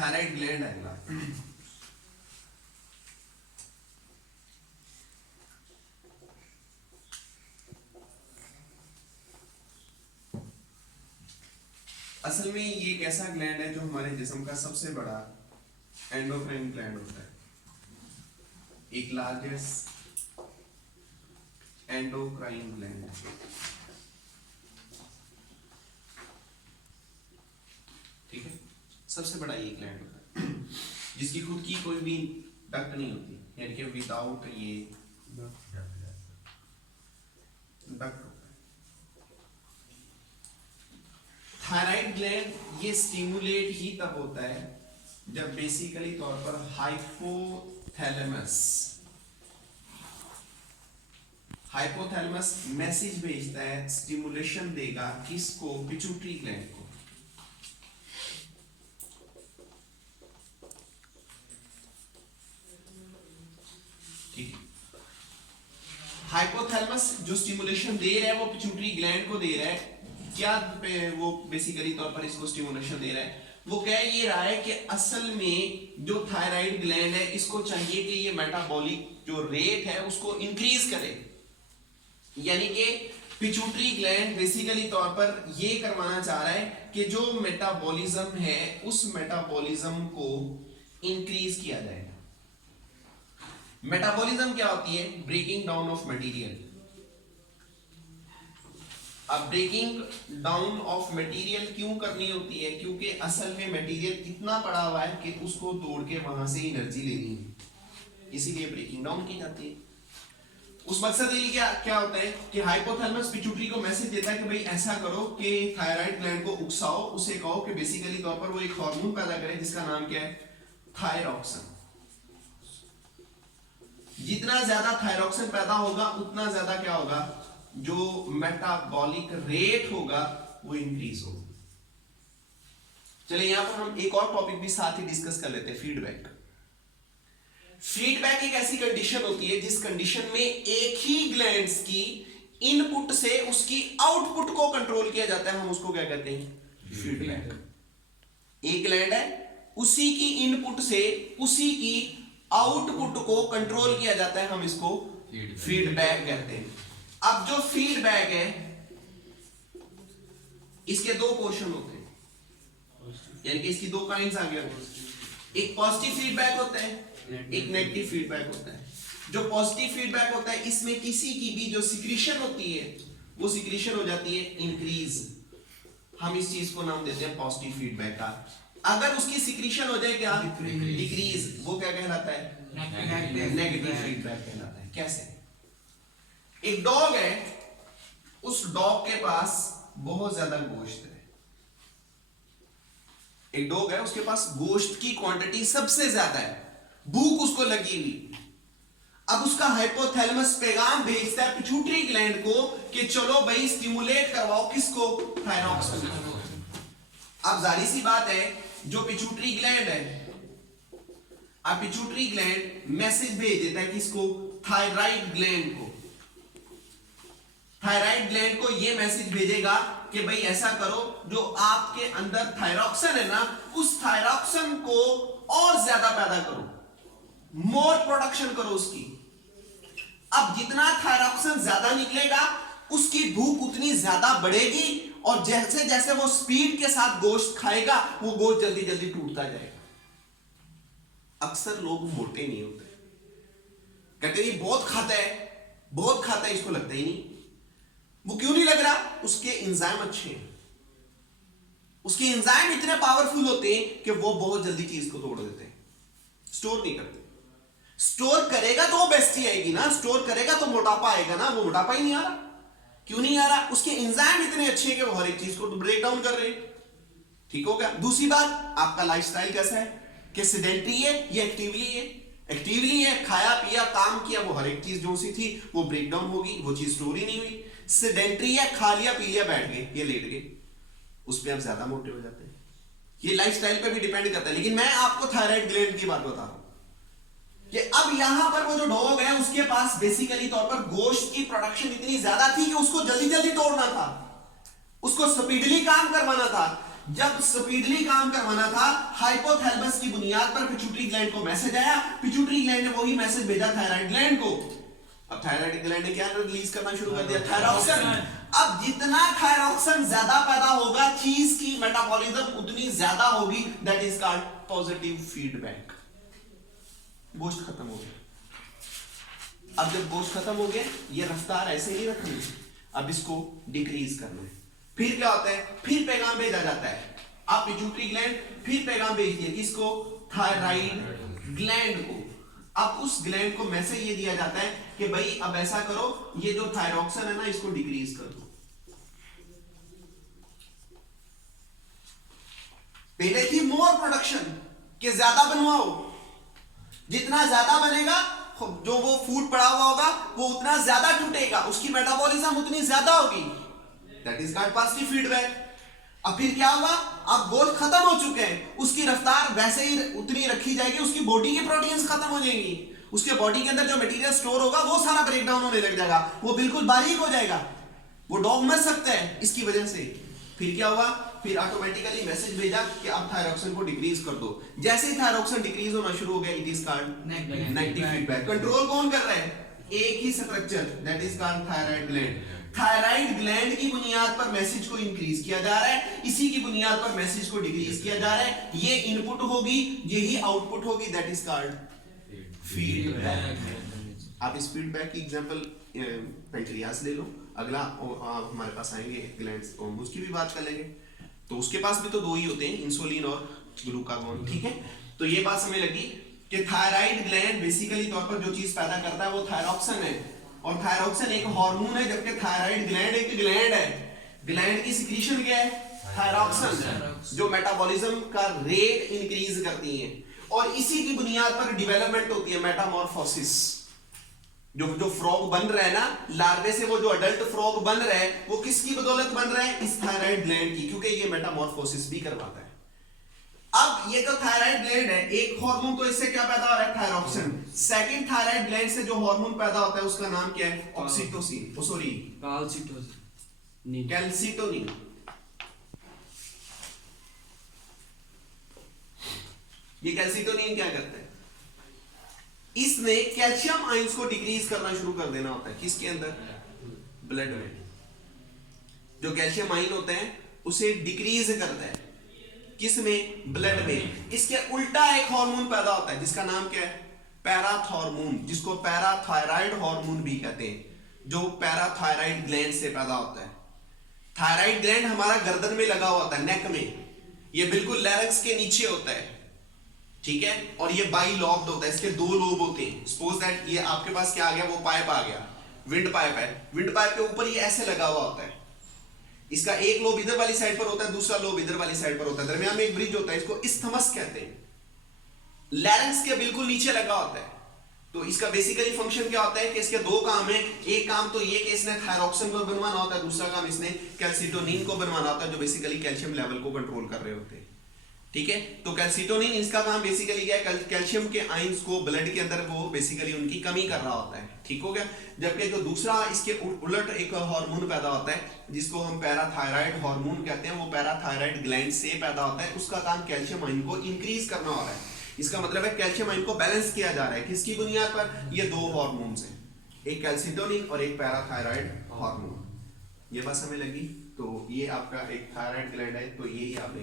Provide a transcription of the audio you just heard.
Thyroid gland है अगला। असल में ये एक ऐसा ग्लैंड है जो हमारे जिस्म का सबसे बड़ा एंडोक्राइन ग्लैंड होता है, एक लार्जेस्ट एंडोक्राइन ग्लैंड है। ठीक है, सबसे बड़ा ये ग्लैंड होता है जिसकी खुद की कोई भी डक्ट नहीं होती, यानी कि विदाउट ये डक्ट। थायराइड ग्लैंड ये स्टिमुलेट ही तब होता है जब बेसिकली तौर पर हाइपोथैलेमस मैसेज भेजता है, स्टिमुलेशन देगा किसको? पिट्यूटरी ग्लैंड को। ठीक है, हाइपोथैलेमस जो स्टिमुलेशन दे रहा है वो पिट्यूटरी ग्लैंड को दे रहा है। क्या वो बेसिकली तौर पर इसको स्टिमुलेशन दे रहा है? वो कह ये रहा है कि असल में जो थायराइड ग्लैंड है इसको चाहिए कि ये मेटाबॉलिक जो रेट है उसको इंक्रीज करे, यानी कि पिट्यूटरी ग्लैंड बेसिकली तौर पर ये करवाना चाह रहा है कि जो मेटाबॉलिज्म है उस मेटाबॉलिज्म को इंक्रीज किया जाएगा। मेटाबॉलिज्म क्या होती है? Breaking down of material. अब ब्रेकिंग डाउन ऑफ मटेरियल क्यों करनी होती है? क्योंकि असल में मटेरियल इतना पड़ा हुआ है कि उसको तोड़ के वहां से एनर्जी लेनी है, इसीलिए ब्रेकिंग डाउन की जाती है। उस मकसद के लिए क्या होता है कि हाइपोथैलेमस पिट्यूटरी को मैसेज देता है कि भाई ऐसा करो कि थायराइड ग्लैंड को उकसाओ, उसे कहो कि बेसिकली तौर पर वो एक हार्मोन पैदा करे जिसका नाम क्या है? थायरॉक्सिन। जितना ज्यादा थायरॉक्सिन पैदा होगा उतना ज्यादा क्या होगा? जो मेटाबॉलिक रेट होगा वो इंक्रीज होगा। चलिए यहां पर हम एक और टॉपिक भी साथ ही डिस्कस कर लेते हैं, फीडबैक। फीडबैक एक ऐसी कंडीशन होती है जिस कंडीशन में एक ही ग्लैंड्स की इनपुट से उसकी आउटपुट को कंट्रोल किया जाता है, हम उसको क्या कहते हैं? फीडबैक। एक ग्लैंड है, उसी की इनपुट से उसी की आउटपुट को कंट्रोल किया जाता है, हम इसको फीडबैक कहते हैं। अब जो फीडबैक है इसके दो पोर्शन होते हैं, यानी कि इसकी दो काइंड्स आ गया। एक पॉजिटिव फीडबैक होता है, एक नेगेटिव फीडबैक होता है। जो पॉजिटिव फीडबैक होता है इसमें किसी की भी जो सिक्रीशन होती है वो सिक्रीशन हो जाती है इंक्रीज, हम इस चीज को नाम देते हैं पॉजिटिव फीडबैक का। अगर उसकी सिक्रीशन हो जाए क्या? डिक्रीज, वो क्या कहलाता है? नेगेटिव फीडबैक कहलाता है। कैसे? एक डॉग है, उस डॉग के पास बहुत ज्यादा गोश्त है। एक डॉग है, उसके पास गोश्त की क्वांटिटी सबसे ज्यादा है, भूख उसको लगी हुई। अब उसका हाइपोथैलेमस पैगाम भेजता है पिट्यूटरी ग्लैंड को कि चलो भाई स्टिमुलेट करवाओ किसको? थायरॉक्सिन। अब जाहिर सी बात है जो पिट्यूटरी ग्लैंड है, अब पिट्यूटरी ग्लैंड मैसेज भेज देता है किसको? थायराइड ग्लैंड को। थायराइड ग्लैंड को यह मैसेज भेजेगा कि भाई ऐसा करो, जो आपके अंदर थायरॉक्सिन है ना, उस थायरॉक्सिन को और ज्यादा पैदा करो, मोर प्रोडक्शन करो उसकी। अब जितना थायरॉक्सिन ज्यादा निकलेगा उसकी भूख उतनी ज्यादा बढ़ेगी, और जैसे जैसे वो स्पीड के साथ गोश्त खाएगा वो गोश्त जल्दी जल्दी टूटता जाएगा। अक्सर लोग मोटे नहीं होते, कहते हैं बहुत खाता है, बहुत खाता है, इसको लगता ही नहीं। वो क्यों नहीं लग रहा? उसके एंजाइम अच्छे हैं, उसके एंजाइम इतने पावरफुल होते हैं कि वो बहुत जल्दी चीज को तोड़ देते हैं, स्टोर नहीं करते। स्टोर करेगा तो वो बेस्टी आएगी ना, स्टोर करेगा तो मोटापा आएगा ना, वो मोटापा ही नहीं आ रहा। क्यों नहीं आ रहा? उसके एंजाइम इतने अच्छे हैं कि वो हर एक चीज को ब्रेक डाउन कर रहे हैं। ठीक हो गया। दूसरी बात, आपका लाइफस्टाइल कैसा है? कि सेडेंटरी है या एक्टिवली है? एक्टिवली है, खाया पिया काम किया, वो हर एक चीज जो सी थी वो ब्रेक डाउन होगी, वो चीज स्टोर ही नहीं हुई। सेडेंटरी है, खा लिया पी लिया बैठ गए या लेट गए, उस पर आप ज्यादा मोटे हो जाते हैं। ये लाइफस्टाइल पे भी डिपेंड करता है। लेकिन मैं आपको थायराइड ग्लैंड की बात बता रहा हूं कि अब यहां पर वो जो डॉग है उसके पास बेसिकली तौर पर गोश्त की प्रोडक्शन इतनी ज्यादा थी कि उसको जल्दी जल्दी तोड़ना था, उसको स्पीडली काम करवाना था। जब स्पीडली काम करवाना था, हाइपोथैलेमस की बुनियाद पर पिट्यूटरी ग्लैंड को मैसेज आया, पिट्यूटरी ग्लैंड ने वही मैसेज भेजा थायराइड ग्लैंड को। अब थायराइड ग्लैंड ने क्या रिलीज करना शुरू कर दिया, थायरॉक्सिन। अब जितना थायरॉक्सिन ज्यादा पैदा होगा, चीज की मेटाबॉलिज्म उतनी ज्यादा होगी, that is called positive feedback. गोश्त खत्म हो गया। अब जब गोश्त खत्म हो गया, ये रफ्तार ऐसे ही रखनी है, अब इसको डिक्रीज करना है। फिर क्या होता है, फिर पैगाम भेजा जाता है, आप पिट्यूटरी ग्लैंड फिर पैगाम भेजती है किसको, थायराइड ग्लैंड को। अब उस ग्लैंड को मैसेज ये दिया जाता है कि भाई अब ऐसा करो, ये जो थायरॉक्सिन है ना, इसको डिक्रीज कर दो। पहले थी मोर प्रोडक्शन, कि ज्यादा बनवाओ, जितना ज्यादा बनेगा, जो वो फूड पड़ा हुआ होगा वो उतना ज्यादा टूटेगा, उसकी मेटाबॉलिज्म उतनी ज्यादा होगी, that is called positive feedback. अब फिर क्या हुआ, अब गोश्त खत्म हो चुके हैं, उसकी रफ्तार वैसे ही उतनी रखी जाएगी, उसकी बॉडी की प्रोटीन्स खत्म हो जाएंगी, उसके बॉडी के अंदर जो मटेरियल स्टोर होगा वो सारा ब्रेक डाउन होने लग जाएगा, वो बिल्कुल बारीक हो जाएगा, वो डॉग मर सकते हैं इसकी वजह से। फिर क्या हुआ, फिर ऑटोमेटिकली मैसेज भेजा कि आप थायरॉक्सिन को डिक्रीज कर दो। जैसे ही थायरॉक्सिन डिक्रीज होना शुरू हो गया, it is called negative feedback. Control कौन कर रहा है, एक ही structure, that is called thyroid gland. Thyroid gland की बुनियाद पर मैसेज को इंक्रीज किया जा रहा है, इसी की बुनियाद पर मैसेज को डिक्रीज किया जा रहा है। ये इनपुट होगी, यही आउटपुट होगी, दैट इज कॉल्ड फीडबैक। आप इस फीडबैक की एग्जांपल पैंक्रियास ले लो। अगला हमारे पास आएंगे ग्लैंड्स, उसकी भी बात कर लेंगे। तो उसके पास भी तो दो ही होते हैं, इंसुलिन और ग्लूकागोन, ठीक है। तो ये बात हमें लगी कि थायराइड ग्लैंड बेसिकली तौर पर जो चीज पैदा करता है वो थायरॉक्सिन है, और थायरॉक्सिन एक हार्मोन है, जबकि थायराइड ग्लैंड एक ग्लैंड है। ग्लैंड की सिक्रीशन क्या है, थायरॉक्सिन, जो मेटाबॉलिज्म का रेट इंक्रीज करती है, और इसी की बुनियाद पर डेवलपमेंट होती है मेटामॉर्फोसिस। जो फ्रॉग बन रहा है ना, लार्वे से वो जो अडल्ट फ्रॉग बन रहा है, वो किसकी बदौलत बन रहा है, इस थायराइड ग्लैंड की, क्योंकि ये मेटामॉर्फोसिस भी करवाता है। अब ये जो थायराइड ग्लैंड है, एक हार्मोन तो इससे क्या पैदा हो रहा है, थायरॉक्सिन। सेकंड थायराइड ग्लैंड से जो हार्मोन पैदा होता है उसका नाम क्या है, ऑक्सीटोसिन, सॉरी कैल्सिटोनिन। ये कैल्सिटोनिन क्या करता है, इसने कैल्शियम आयंस को डिक्रीज करना शुरू कर देना होता है, किसके अंदर, ब्लड में। जो कैल्शियम आयन होते हैं उसे डिक्रीज करता है, किसमें, ब्लड में। इसके उल्टा एक हार्मोन पैदा होता है जिसका नाम क्या है, पैराथॉर्मोन, जिसको पैराथायराइड हार्मोन भी कहते हैं, जो पैराथायराइड ग्लैंड से पैदा होता है। थायराइड ग्लैंड हमारा गर्दन में लगा हुआ होता है, नेक में, ये बिल्कुल लैरिंक्स के नीचे होता है, ठीक है। और ये बाई लॉब्ड होता है, इसके दो लोब होते हैं। सपोज दैट ये आपके पास क्या आ गया, वो पाइप आ गया, विंड पाइप है, विंड पाइप के ऊपर ये ऐसे लगा हुआ होता है, इसका एक लोब इधर वाली साइड पर होता है, दूसरा लोब इधर वाली साइड पर होता है, दरमियान में एक ब्रिज होता है, इसको इस्थमस कहते हैं, लैरिंक्स के बिल्कुल नीचे लगा होता है। तो इसका बेसिकली फंक्शन क्या होता है कि इसके दो काम है, एक काम तो ये कि इसने थायरॉक्सिन को बनवाना होता है, दूसरा काम इसने कैल्सिटोनिन को बनवाना होता है, जो बेसिकली कैल्शियम लेवल को कंट्रोल कर रहे होते हैं, ठीक है। तो कैल्सिटोनिन इसका काम बेसिकली क्या है, कैल्शियम के आयंस को ब्लड के अंदर वो बेसिकली उनकी कमी कर रहा होता है, ठीक हो गया। जबकि जो दूसरा इसके उलट एक हार्मोन पैदा होता है जिसको हम पैराथायराइड हार्मोन कहते हैं, वो पैराथायराइड ग्लैंड से पैदा होता है, उसका काम कैल्शियम आयन को इंक्रीज करना हो रहा है। इसका मतलब है कैल्शियम आयन को बैलेंस किया जा रहा है, किसकी बुनियाद पर, ये दो हार्मोन्स हैं, एक कैल्सिटोनिन और एक पैराथायराइड हार्मोन। ये बात हमें लगी। तो ये आपका एक थायराइड ग्लैंड है, तो यही आपने